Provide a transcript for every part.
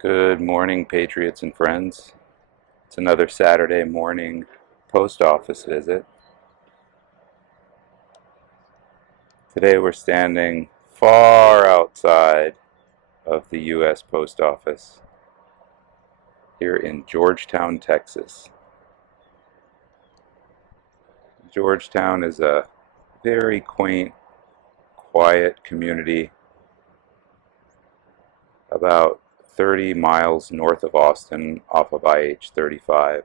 Good morning, Patriots and friends. It's another Saturday morning post office visit. Today we're standing far outside of the U.S. Post Office here in Georgetown, Texas. Georgetown is a very quaint, quiet community about 30 miles north of Austin off of IH-35.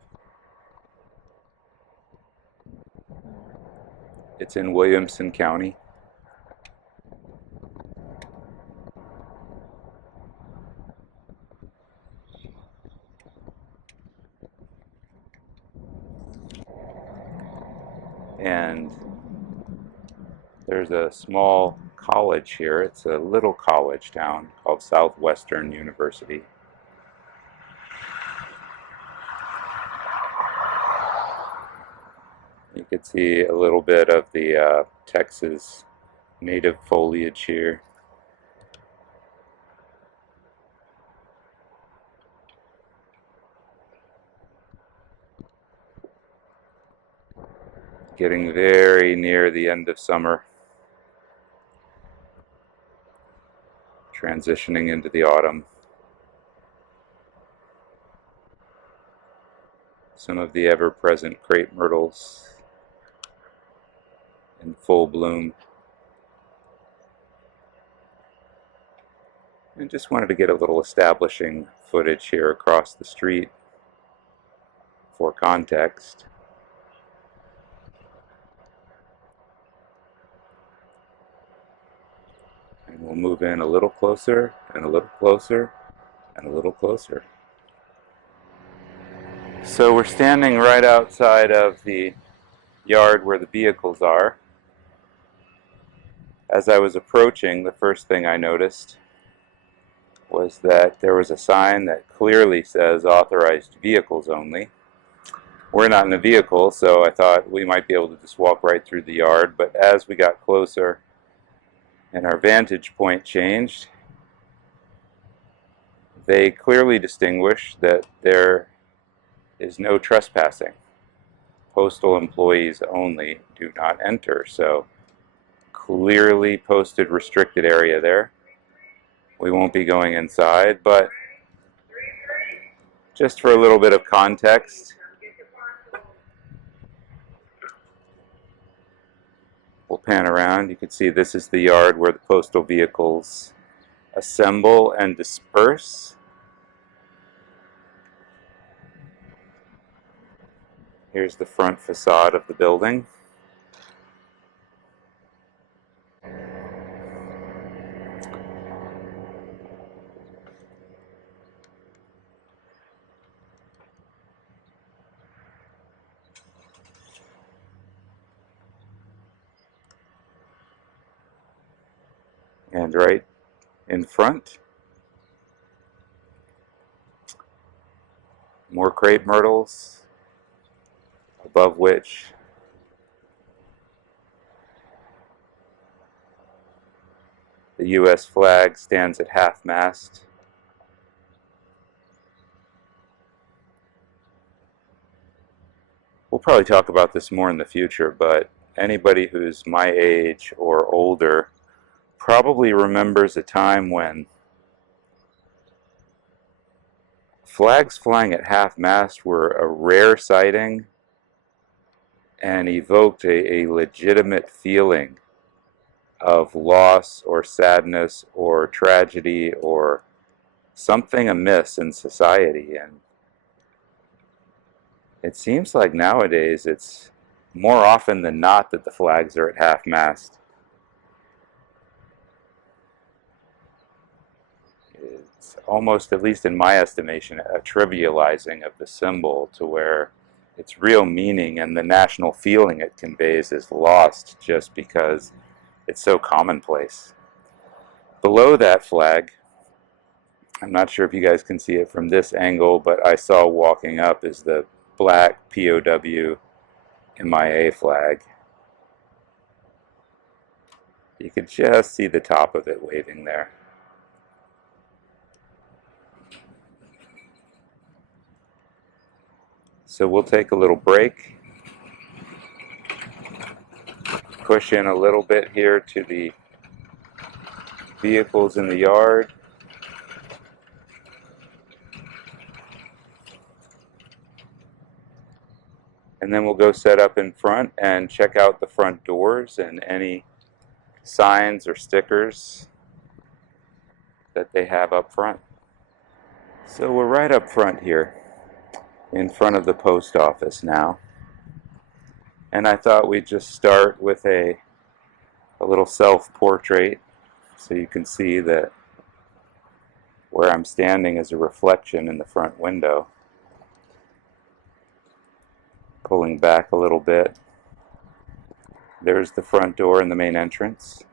It's in Williamson County. And there's a small college here. It's a little college town called Southwestern University. You can see a little bit of the Texas native foliage here. Getting very near the end of summer, transitioning into the autumn. Some of the ever-present crepe myrtles in full bloom. And just wanted to get a little establishing footage here across the street for context. And we'll move in a little closer, and a little closer, and a little closer. So we're standing right outside of the yard where the vehicles are. As I was approaching, the first thing I noticed was that there was a sign that clearly says authorized vehicles only. We're not in a vehicle, so I thought we might be able to just walk right through the yard, but as we got closer and our vantage point changed, they clearly distinguish that there is no trespassing. Postal employees only do not enter, so clearly posted restricted area there. We won't be going inside, but just for a little bit of context, we'll pan around. You can see this is the yard where the postal vehicles assemble and disperse. Here's the front facade of the building. And right in front, more crepe myrtles, above which the U.S. flag stands at half-mast. We'll probably talk about this more in the future, but anybody who's my age or older probably remembers a time when flags flying at half-mast were a rare sighting and evoked a legitimate feeling of loss or sadness or tragedy or something amiss in society. And it seems like nowadays it's more often than not that the flags are at half-mast. It's almost, at least in my estimation, a trivializing of the symbol to where its real meaning and the national feeling it conveys is lost just because it's so commonplace. Below that flag, I'm not sure if you guys can see it from this angle, but I saw walking up is the black POW MIA flag. You could just see the top of it waving there. So we'll take a little break, push in a little bit here to the vehicles in the yard. And then we'll go set up in front and check out the front doors and any signs or stickers that they have up front. So we're right up front here in front of the post office now. And I thought we'd just start with a little self-portrait so you can see that where I'm standing is a reflection in the front window. Pulling back a little bit. There's the front door and the main entrance.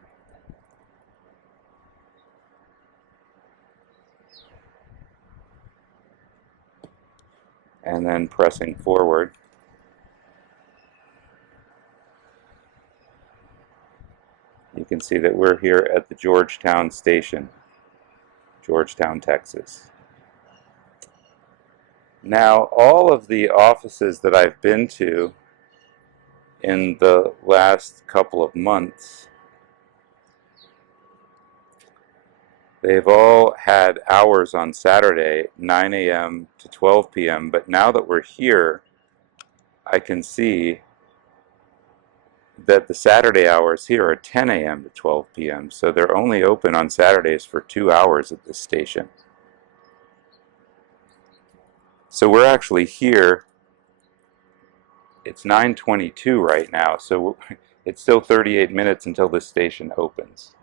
And then pressing forward. You can see that we're here at the Georgetown station, Georgetown, Texas. Now, all of the offices that I've been to in the last couple of months, they've all had hours on Saturday, 9 a.m. to 12 p.m., but now that we're here, I can see that the Saturday hours here are 10 a.m. to 12 p.m., so they're only open on Saturdays for 2 hours at this station. So we're actually here, it's 9:22 right now, so it's still 38 minutes until this station opens.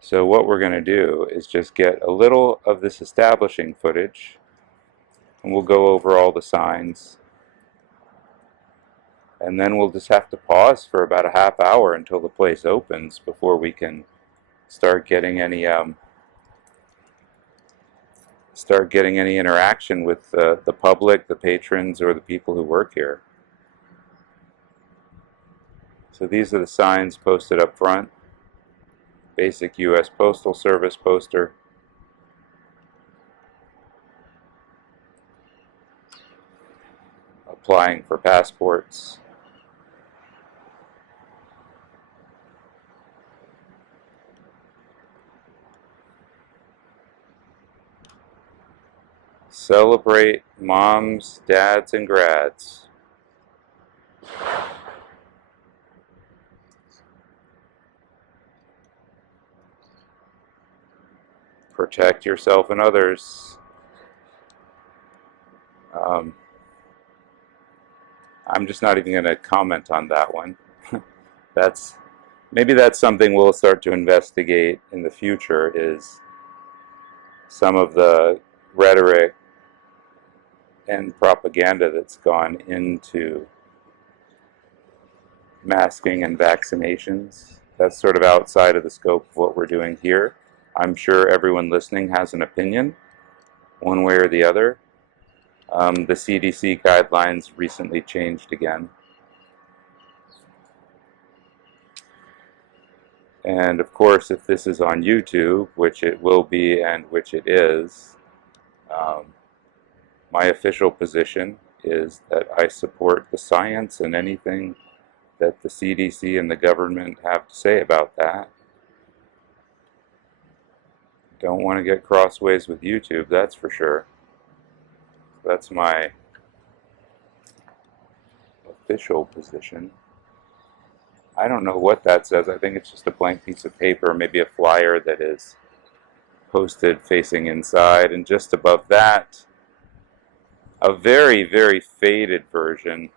So what we're going to do is just get a little of this establishing footage, and we'll go over all the signs, and then we'll just have to pause for about a half hour until the place opens before we can start getting any interaction with the public, the patrons, or the people who work here. So these are the signs posted up front. Basic U.S. Postal Service poster. Applying for passports. Celebrate moms, dads, and grads. Protect yourself and others. I'm just not even going to comment on that one. Maybe that's something we'll start to investigate in the future, is some of the rhetoric and propaganda that's gone into masking and vaccinations. That's sort of outside of the scope of what we're doing here. I'm sure everyone listening has an opinion, one way or the other. The CDC guidelines recently changed again. And of course, if this is on YouTube, which it will be and which it is, my official position is that I support the science and anything that the CDC and the government have to say about that. Don't want to get crossways with YouTube, that's for sure. That's my official position. I don't know what that says. I think it's just a blank piece of paper, maybe a flyer that is posted facing inside. And just above that, a very, very faded version.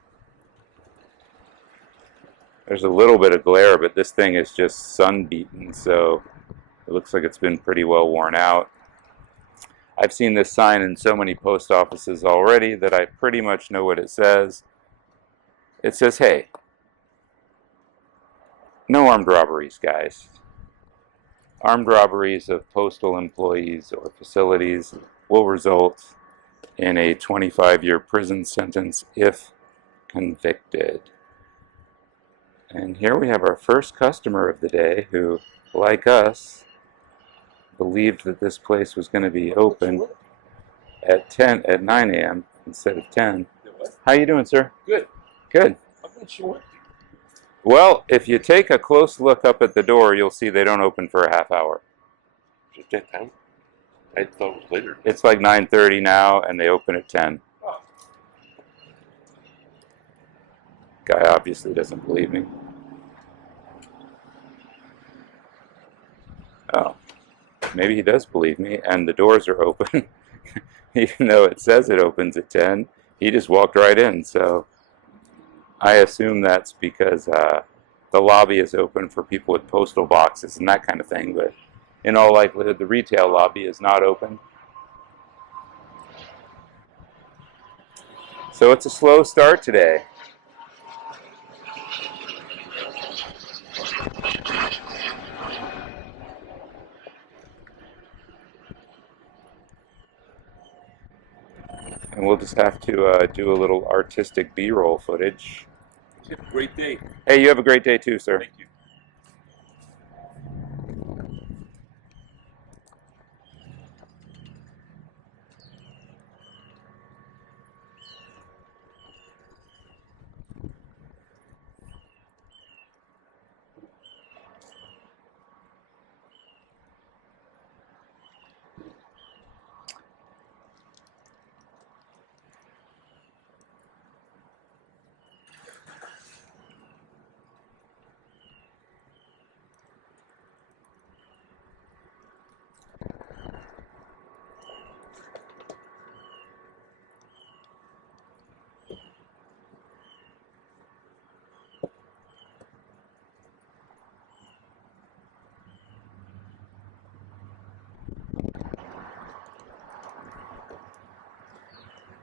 There's a little bit of glare, but this thing is just sun-beaten, so it looks like it's been pretty well worn out. I've seen this sign in so many post offices already that I pretty much know what it says. It says, hey, no armed robberies, guys. Armed robberies of postal employees or facilities will result in a 25-year prison sentence if convicted. And here we have our first customer of the day who, like us, believed that this place was going to be open at 9 a.m. instead of 10. What? How you doing, sir? Good. Good. I'm not sure. Well, if you take a close look up at the door, you'll see they don't open for a half hour. Is it that time? I thought it was later. It's like 9:30 now, and they open at 10. Oh. Guy obviously doesn't believe me. Oh, maybe he does believe me, and the doors are open. Even though it says it opens at 10, he just walked right in, so I assume that's because the lobby is open for people with postal boxes and that kind of thing, but in all likelihood, the retail lobby is not open. So it's a slow start today. And we'll just have to do a little artistic B-roll footage. You have a great day. Hey, you have a great day too, sir. Thank you.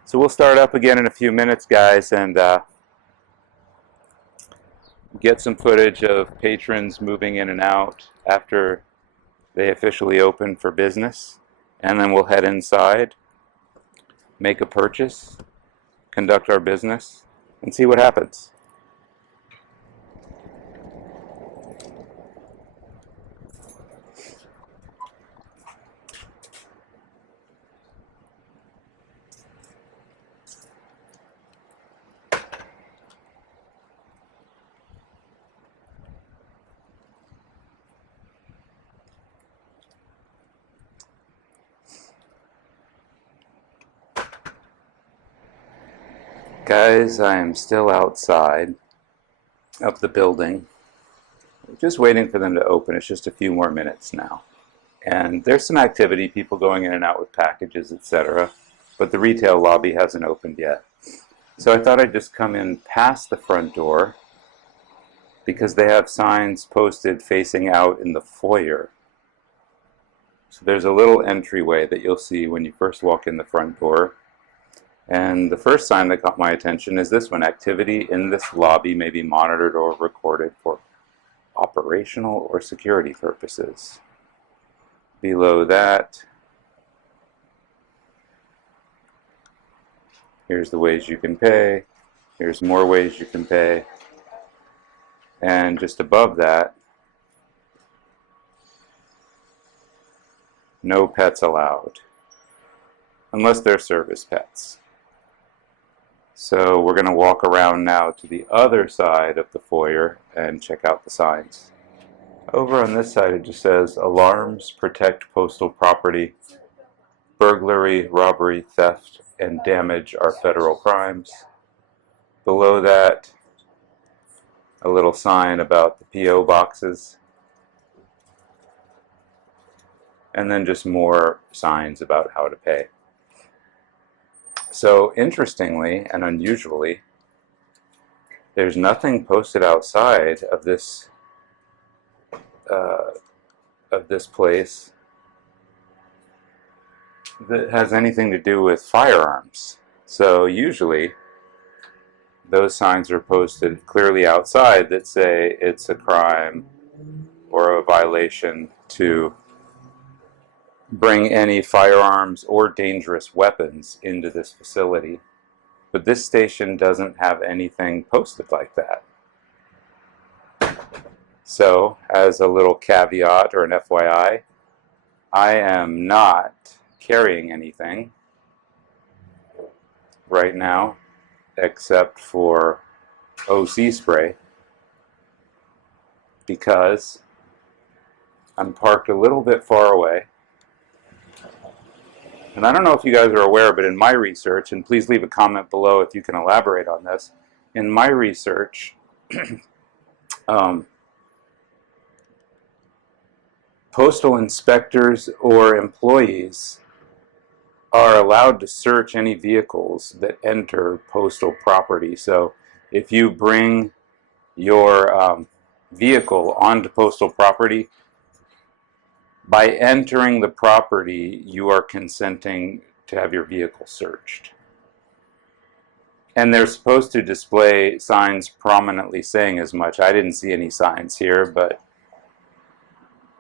So we'll start up again in a few minutes, guys, and get some footage of patrons moving in and out after they officially open for business. And then we'll head inside, make a purchase, conduct our business, and see what happens. Guys, I am still outside of the building, just waiting for them to open. It's just a few more minutes now. And there's some activity, people going in and out with packages, etc. But the retail lobby hasn't opened yet. So I thought I'd just come in past the front door because they have signs posted facing out in the foyer. So there's a little entryway that you'll see when you first walk in the front door. And the first sign that caught my attention is this one: activity in this lobby may be monitored or recorded for operational or security purposes. Below that, here's the ways you can pay. Here's more ways you can pay. And just above that, no pets allowed, unless they're service pets. So we're going to walk around now to the other side of the foyer and check out the signs. Over on this side it just says, alarms protect postal property, burglary, robbery, theft, and damage are federal crimes. Below that, a little sign about the P.O. boxes. And then just more signs about how to pay. So interestingly and unusually, there's nothing posted outside of this place that has anything to do with firearms. So usually those signs are posted clearly outside that say it's a crime or a violation to bring any firearms or dangerous weapons into this facility. But this station doesn't have anything posted like that. So, as a little caveat or an FYI, I am not carrying anything. right now, except for OC spray, because I'm parked a little bit far away. And I don't know if you guys are aware, but in my research, and please leave a comment below if you can elaborate on this, in my research, um, postal inspectors or employees are allowed to search any vehicles that enter postal property. So if you bring your vehicle onto postal property, by entering the property, you are consenting to have your vehicle searched. And they're supposed to display signs prominently saying as much. I didn't see any signs here, but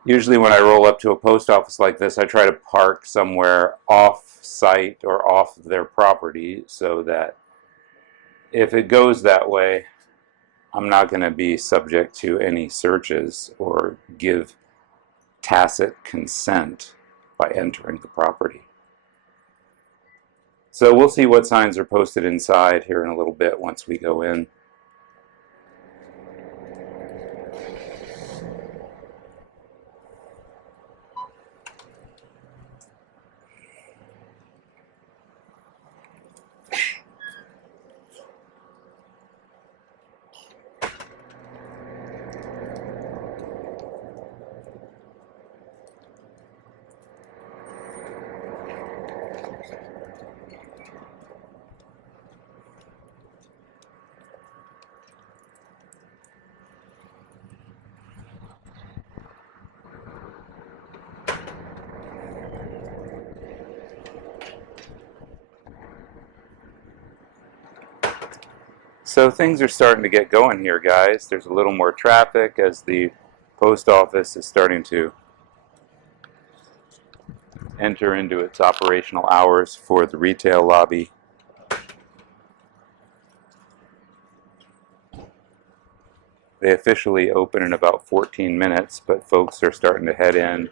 usually when I roll up to a post office like this, I try to park somewhere off-site or off their property so that if it goes that way, I'm not going to be subject to any searches or give tacit consent by entering the property. So we'll see what signs are posted inside here in a little bit once we go in. So things are starting to get going here, guys. There's a little more traffic as the post office is starting to enter into its operational hours for the retail lobby. They officially open in about 14 minutes, but folks are starting to head in.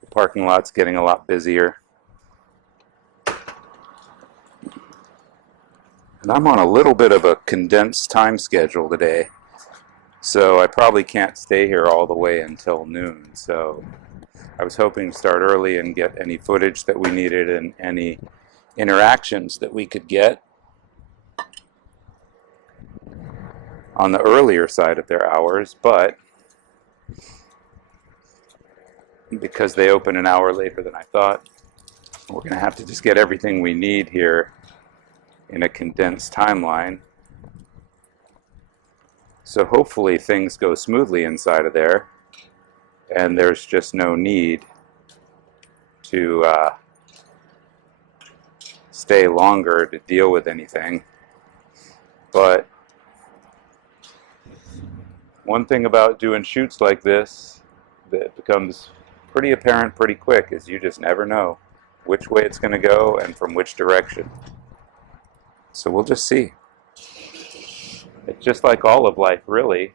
The parking lot's getting a lot busier. And I'm on a little bit of a condensed time schedule today, so I probably can't stay here all the way until noon. So I was hoping to start early and get any footage that we needed and any interactions that we could get on the earlier side of their hours, but because they open an hour later than I thought, we're going to have to just get everything we need here in a condensed timeline. So hopefully things go smoothly inside of there, and there's just no need to stay longer to deal with anything. But one thing about doing shoots like this that becomes pretty apparent pretty quick is you just never know which way it's going to go and from which direction. So we'll just see. It's just like all of life, really.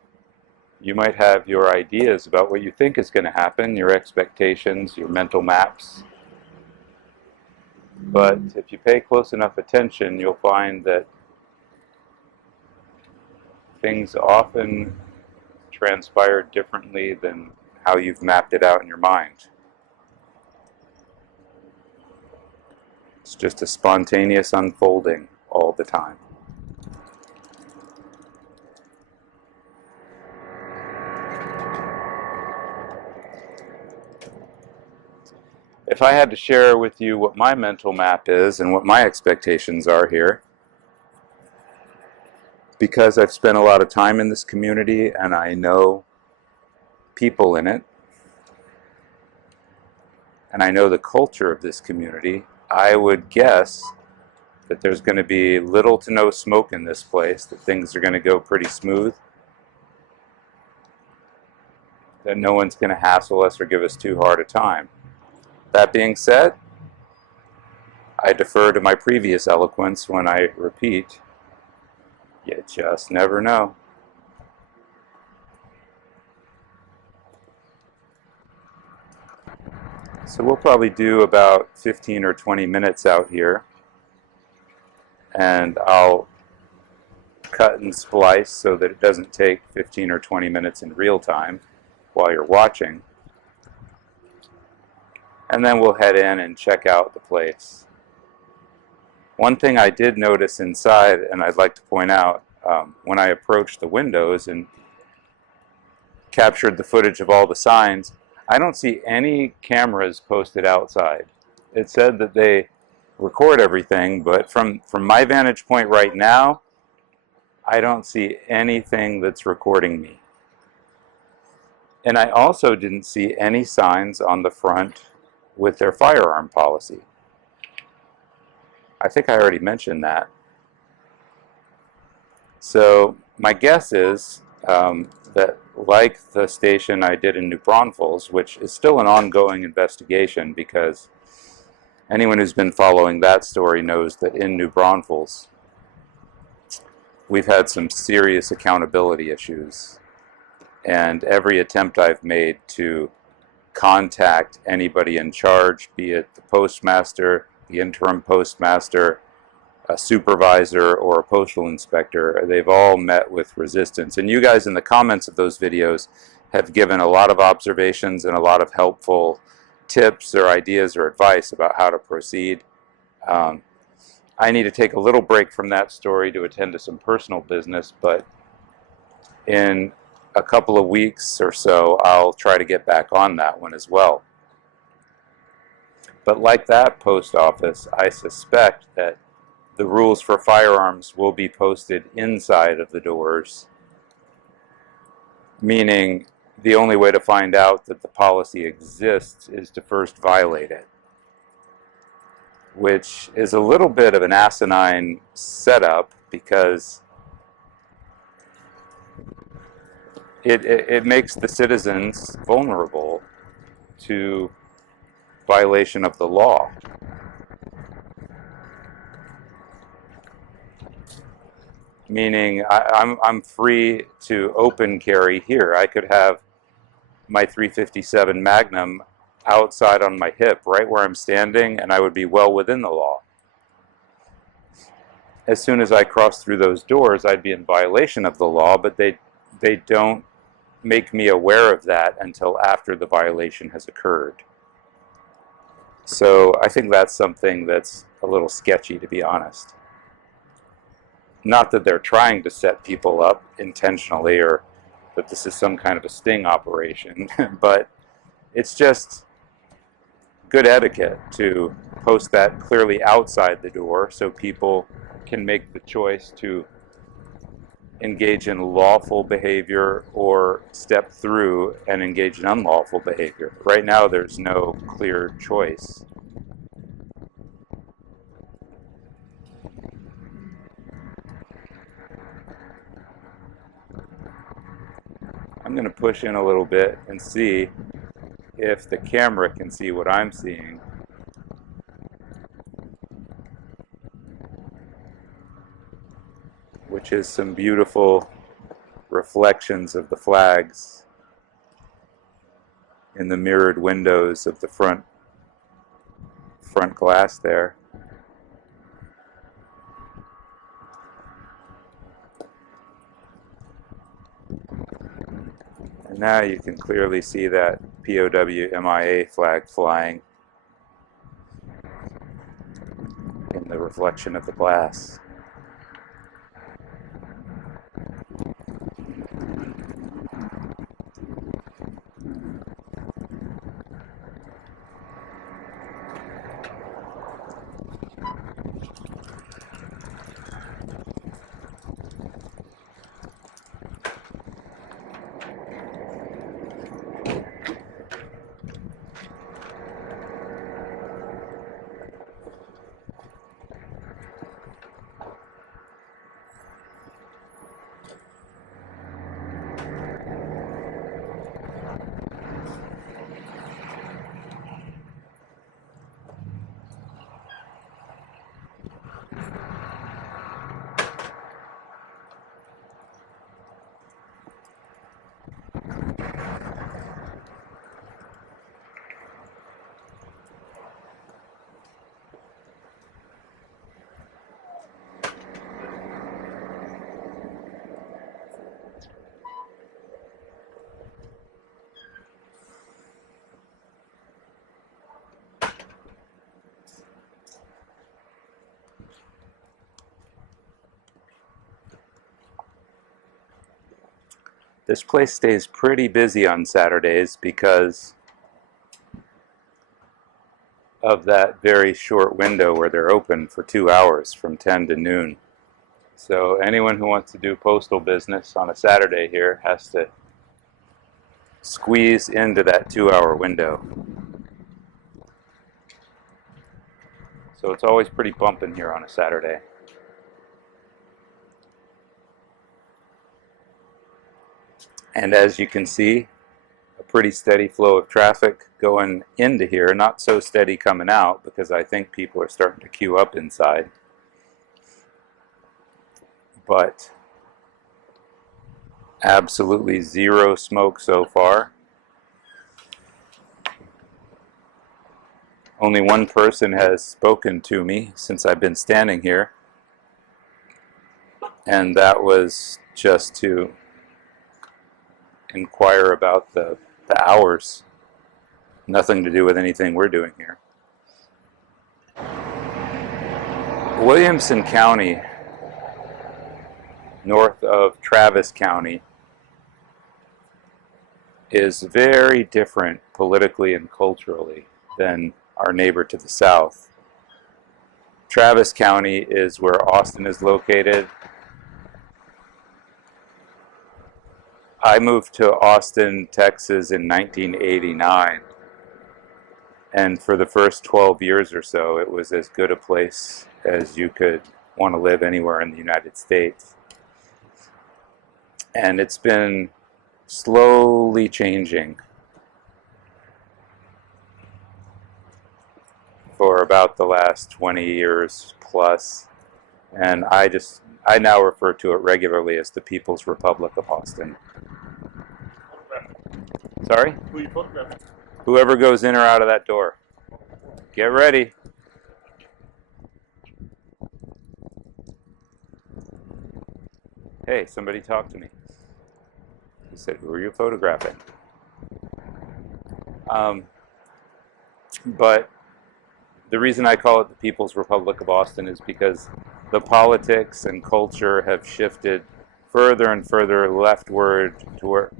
You might have your ideas about what you think is going to happen, your expectations, your mental maps. But if you pay close enough attention, you'll find that things often transpire differently than how you've mapped it out in your mind. It's just a spontaneous unfolding all the time. If I had to share with you what my mental map is and what my expectations are here, because I've spent a lot of time in this community and I know people in it, and I know the culture of this community, I would guess that there's going to be little to no smoke in this place, that things are going to go pretty smooth, that no one's going to hassle us or give us too hard a time. That being said, I defer to my previous eloquence when I repeat, you just never know. So we'll probably do about 15 or 20 minutes out here. and I'll cut and splice so that it doesn't take 15 or 20 minutes in real time while you're watching. And then we'll head in and check out the place. One thing I did notice inside, and I'd like to point out, when I approached the windows and captured the footage of all the signs, I don't see any cameras posted outside. It said that they record everything, but from my vantage point right now, I don't see anything that's recording me. And I also didn't see any signs on the front with their firearm policy. I think I already mentioned that. So my guess is that, like the station I did in New Braunfels, which is still an ongoing investigation because anyone who's been following that story knows that in New Braunfels, we've had some serious accountability issues. And every attempt I've made to contact anybody in charge, be it the postmaster, the interim postmaster, a supervisor, or a postal inspector, they've all met with resistance. And you guys in the comments of those videos have given a lot of observations and a lot of helpful tips or ideas or advice about how to proceed. I need to take a little break from that story to attend to some personal business, but in a couple of weeks or so, I'll try to get back on that one as well. But like that post office, I suspect that the rules for firearms will be posted inside of the doors, meaning the only way to find out that the policy exists is to first violate it, which is a little bit of an asinine setup because it makes the citizens vulnerable to violation of the law. Meaning I'm free to open carry here. I could have my .357 Magnum outside on my hip, right where I'm standing, and I would be well within the law. As soon as I cross through those doors, I'd be in violation of the law, but they don't make me aware of that until after the violation has occurred. So I think that's something that's a little sketchy, to be honest. Not that they're trying to set people up intentionally or that this is some kind of a sting operation, but it's just good etiquette to post that clearly outside the door so people can make the choice to engage in lawful behavior or step through and engage in unlawful behavior. Right now, there's no clear choice. I'm going to push in a little bit and see if the camera can see what I'm seeing. Which is some beautiful reflections of the flags in the mirrored windows of the front glass there. And now you can clearly see that POW MIA flag flying in the reflection of the glass. This place stays pretty busy on Saturdays because of that very short window where they're open for 2 hours from 10 to noon. So anyone who wants to do postal business on a Saturday here has to squeeze into that 2-hour window. So it's always pretty bumping here on a Saturday. And as you can see, a pretty steady flow of traffic going into here, not so steady coming out because I think people are starting to queue up inside. But absolutely zero smoke so far. Only one person has spoken to me since I've been standing here, and that was just to inquire about the hours. Nothing to do with anything we're doing here. Williamson County, north of Travis County, is very different politically and culturally than our neighbor to the south. Travis County is where Austin is located. I moved to Austin, Texas in 1989, and for the first 12 years or so it was as good a place as you could want to live anywhere in the United States. And it's been slowly changing for about the last 20 years plus, and I now refer to it regularly as the People's Republic of Austin. Sorry? Who you photographing? Whoever goes in or out of that door. Get ready. Hey, somebody talk to me. He said, who are you photographing? But the reason I call it the People's Republic of Austin is because the politics and culture have shifted further and further leftward to where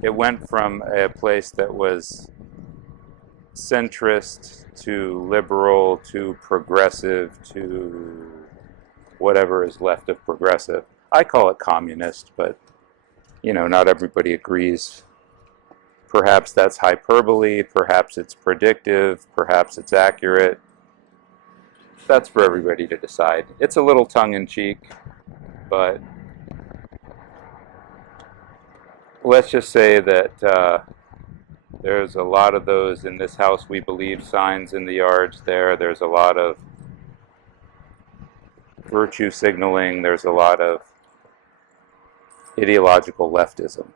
it went from a place that was centrist to liberal to progressive to whatever is left of progressive. I call it communist, but you know, not everybody agrees. Perhaps that's hyperbole, perhaps it's predictive, perhaps it's accurate. That's for everybody to decide. It's a little tongue-in-cheek, but let's just say that there's a lot of those in this house we believe signs in the yards there. There's a lot of virtue signaling. There's a lot of ideological leftism.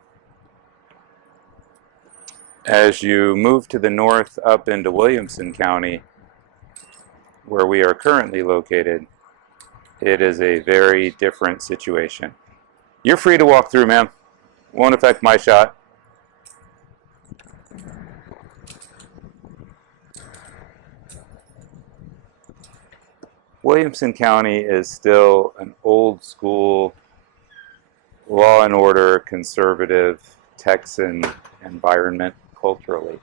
As you move to the north up into Williamson County, where we are currently located, it is a very different situation. You're free to walk through, ma'am. Won't affect my shot. Williamson County is still an old school, law and order, conservative Texan environment culturally.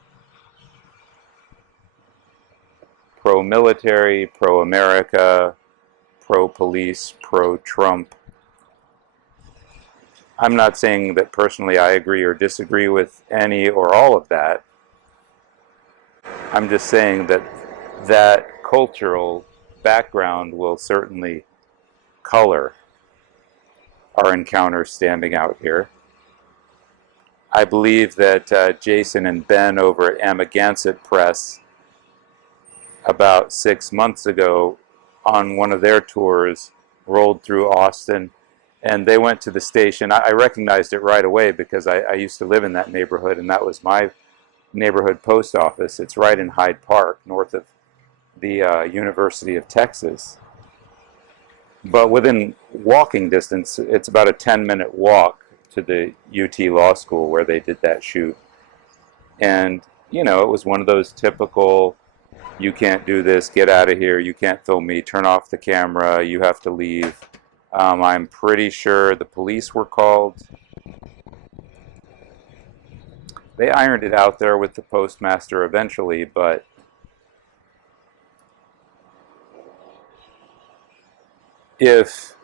Pro-military, pro-America, pro-police, pro-Trump. I'm not saying that personally I agree or disagree with any or all of that. I'm just saying that that cultural background will certainly color our encounters standing out here. I believe that Jason and Ben over at Amagansett Press about 6 months ago on one of their tours rolled through Austin, and they went to the station. I recognized it right away because I used to live in that neighborhood, and that was my neighborhood post office. It's right in Hyde Park, north of the University of Texas. But within walking distance, it's about a 10-minute walk to the UT Law School where they did that shoot. And, you know, it was one of those typical, you can't do this, get out of here, you can't film me, turn off the camera, you have to leave. I'm pretty sure the police were called. they ironed it out there with the postmaster eventually, but if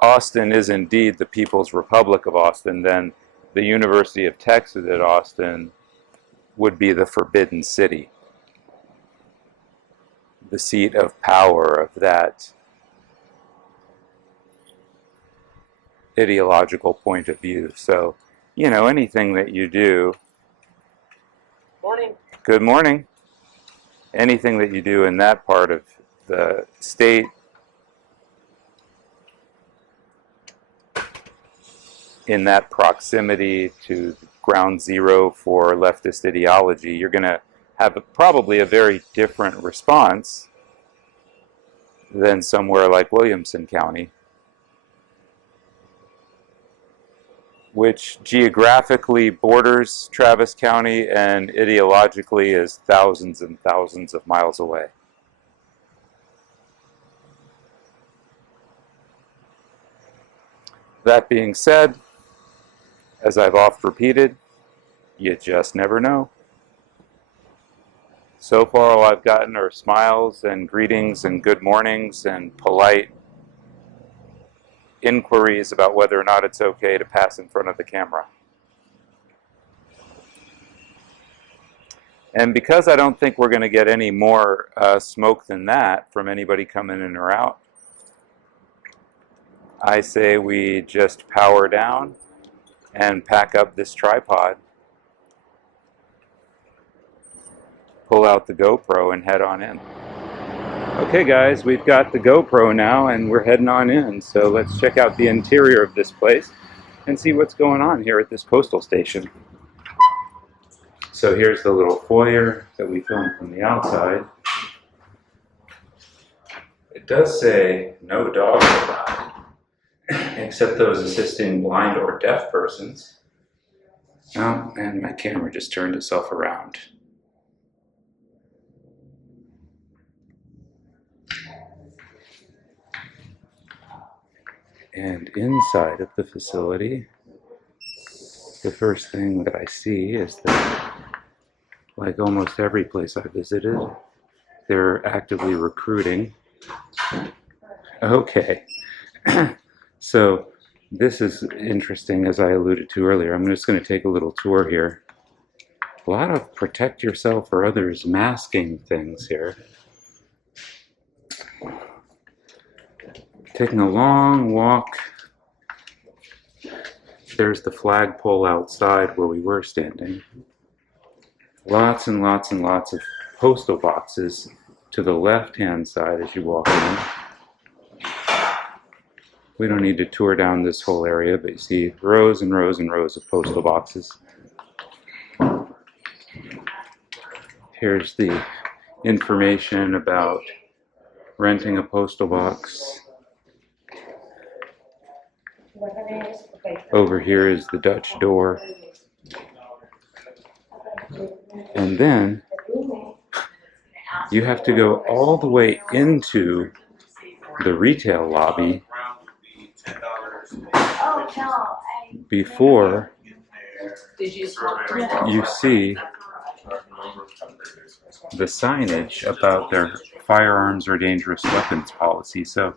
Austin is indeed the People's Republic of Austin, then the University of Texas at Austin would be the Forbidden City, the seat of power of that ideological point of view. So, you know, anything that you do... Morning. Good morning. Anything that you do in that part of the state in that proximity to ground zero for leftist ideology, you're going to have probably a very different response than somewhere like Williamson County, which geographically borders Travis County and ideologically is thousands and thousands of miles away. That being said, as I've oft repeated, you just never know. So far all I've gotten are smiles and greetings and good mornings and polite inquiries about whether or not it's okay to pass in front of the camera. And because I don't think we're going to get any more smoke than that from anybody coming in or out, I say we just power down and pack up this tripod, pull out the GoPro and head on in. Okay guys, we've got the GoPro now and we're heading on in, so let's check out the interior of this place and see what's going on here at this postal station. So here's the little foyer that we filmed from the outside. It does say no dogs allowed, except those assisting blind or deaf persons. Oh, and my camera just turned itself around. And inside of the facility, the first thing that I see is that, like almost every place I visited, they're actively recruiting. Okay. So this is interesting, as I alluded to earlier. I'm just going to take a little tour here. A lot of protect yourself or others masking things here. Taking a long walk. There's the flagpole outside where we were standing. Lots and lots and lots of postal boxes to the left-hand side as you walk in. We don't need to tour down this whole area, but you see rows and rows and rows of postal boxes. Here's the information about renting a postal box. Over here is the Dutch door. And then you have to go all the way into the retail lobby before you see the signage about their firearms or dangerous weapons policy. So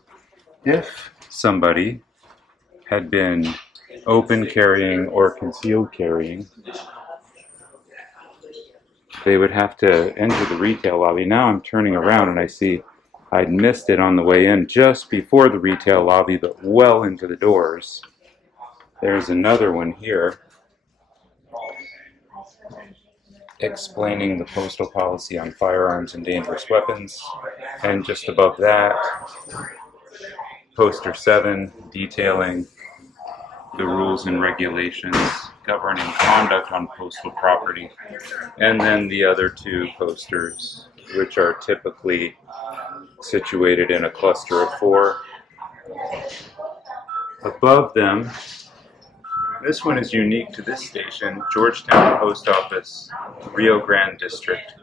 if somebody had been open carrying or concealed carrying, they would have to enter the retail lobby. Now I'm turning around and I see I'd missed it on the way in just before the retail lobby, but well into the doors. There's another one here explaining the postal policy on firearms and dangerous weapons. And just above that, poster 7 detailing the rules and regulations governing conduct on postal property. And then the other 2 posters, which are typically situated in a cluster of 4. Above them, this one is unique to this station, Georgetown Post Office, Rio Grande District,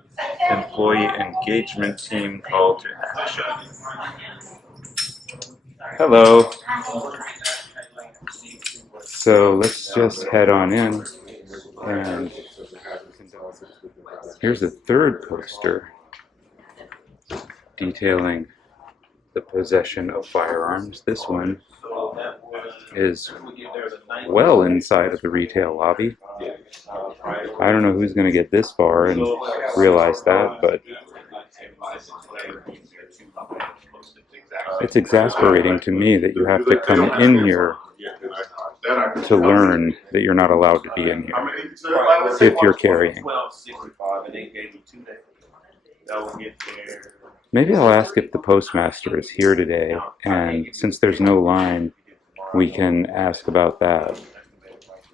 Employee Engagement Team Call to Action. Hello. So let's just head on in. And here's a third poster detailing the possession of firearms. This one is well inside of the retail lobby. I don't know who's going to get this far and realize that, but it's exasperating to me that you have to come in here to learn that you're not allowed to be in here if you're carrying. Maybe I'll ask if the postmaster is here today, and since there's no line, we can ask about that.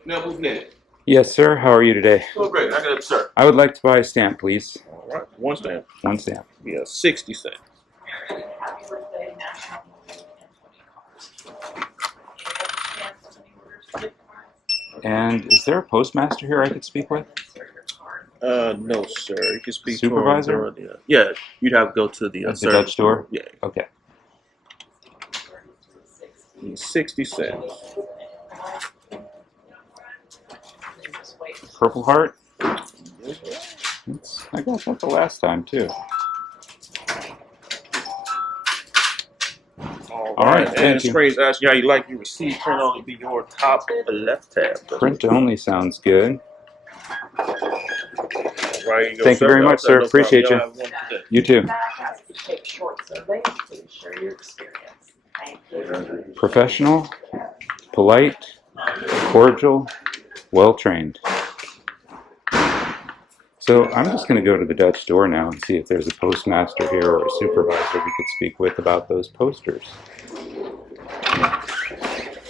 Now, who's next? Yes, sir. How are you today? Oh, great. I got it, sir. I would like to buy a stamp, please. All right. One stamp. One stamp. Yeah, 60 cents. And is there a postmaster here I could speak with? No, sir. You can speak Supervisor? to him. Yeah, you'd have to go to the At the Dutch door? Yeah. Okay. 60 cents. Purple Heart? I got that the last time, too. All right, And thank the you. screen's asking how you like your receipt. Print only be your top left tab. Print only sounds good. Right, you go, Thank you very much, sir. No Appreciate problem. you. Y'all have one today. You too. Take short surveys to share your experience. Thank you. Professional, polite, cordial, well-trained. So I'm just going to go to the Dutch door now and see if there's a postmaster here or a supervisor we could speak with about those posters.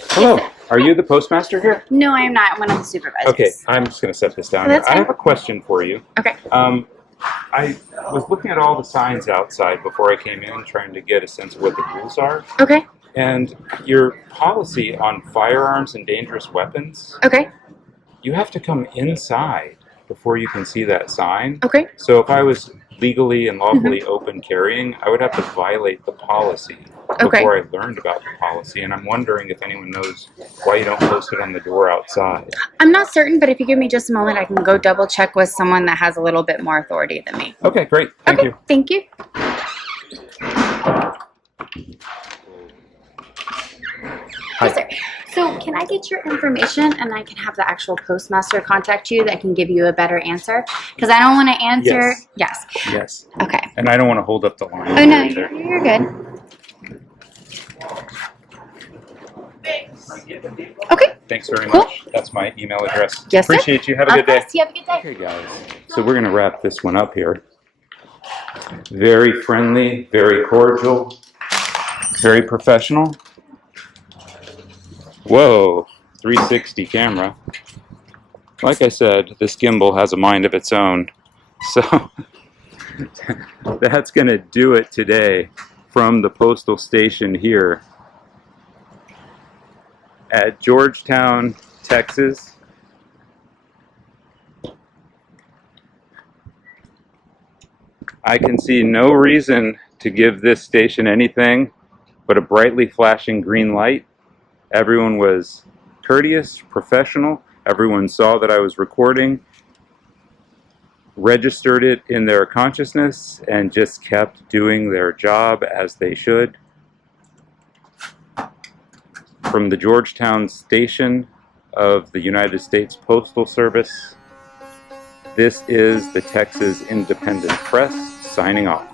Hello, are you the postmaster here? No, I am not. I'm one of the supervisors. Okay, I'm just going to set this down. Oh, that's I have fine. a question for you. Okay. I was looking at all the signs outside before I came in, trying to get a sense of what the rules are. Okay. And your policy on firearms and dangerous weapons, Okay. you have to come inside before you can see that sign. Okay. So if I was legally and lawfully open carrying, I would have to violate the policy Okay. before I learned about the policy. And I'm wondering if anyone knows why you don't post it on the door outside. I'm not certain, but if you give me just a moment, I can go double check with someone that has a little bit more authority than me. Okay, great. Thank Okay. you. Thank you. Hi. Yes, sir. So can I get your information and I can have the actual postmaster contact you that can give you a better answer? Because I don't want to answer. Yes. Yes. Yes. Okay. And I don't want to hold up the line. Oh, no, either. you're good. Okay. Thanks very Cool. much. That's my email address. Yes, sir. Appreciate you. Have a good day. Of course. You have a good day. Okay, guys. So we're going to wrap this one up here. Very friendly, very cordial, very professional. Whoa, 360 camera. Like I said, this gimbal has a mind of its own. So that's going to do it today from the postal station here at Georgetown, Texas. I can see no reason to give this station anything but a brightly flashing green light. Everyone was courteous, professional. Everyone saw that I was recording, registered it in their consciousness, and just kept doing their job as they should. From the Georgetown station of the United States Postal Service, this is the Texas Independent Press signing off.